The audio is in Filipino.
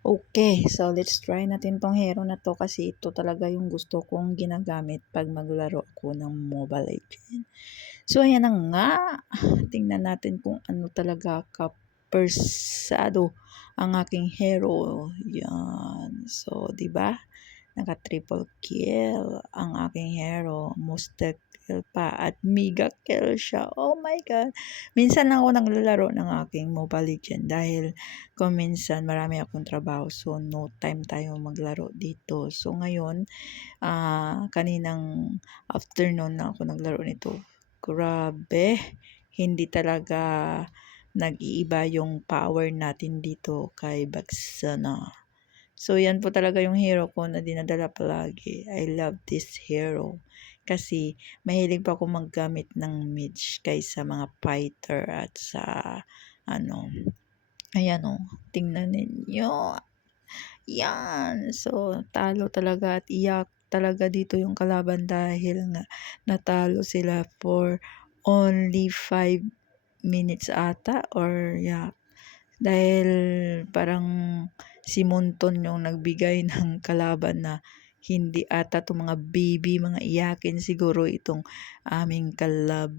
Okay, so let's try natin tong hero na 'to kasi ito talaga yung gusto kong ginagamit 'pag maglaro ako ng Mobile Legends. So ayan na nga, tingnan natin kung ano talaga kapersado ang aking hero, 'yan. So 'di ba, naka-triple kill ang aking hero, monster kill pa at mega kill siya, oh my God! Minsan lang ako naglalaro ng aking Mobile Legends dahil kung minsan marami akong trabaho, so no time tayo maglaro dito. So ngayon, kaninang afternoon na ako naglaro nito. Grabe, hindi talaga nag-iiba yung power natin dito kay Baksana. So, yan po talaga yung hero ko na dinadala palagi. I love this hero. Kasi, mahilig pa ako maggamit ng mage kaysa mga fighter at sa, ano, ayan o, tingnan ninyo. Yan. So, talo talaga at iyak talaga dito yung kalaban dahil nga natalo sila for only 5 minutes ata or yeah, dahil parang si Monton yung nagbigay ng kalaban na hindi ata 'tong mga baby, mga iyakin siguro itong aming kalab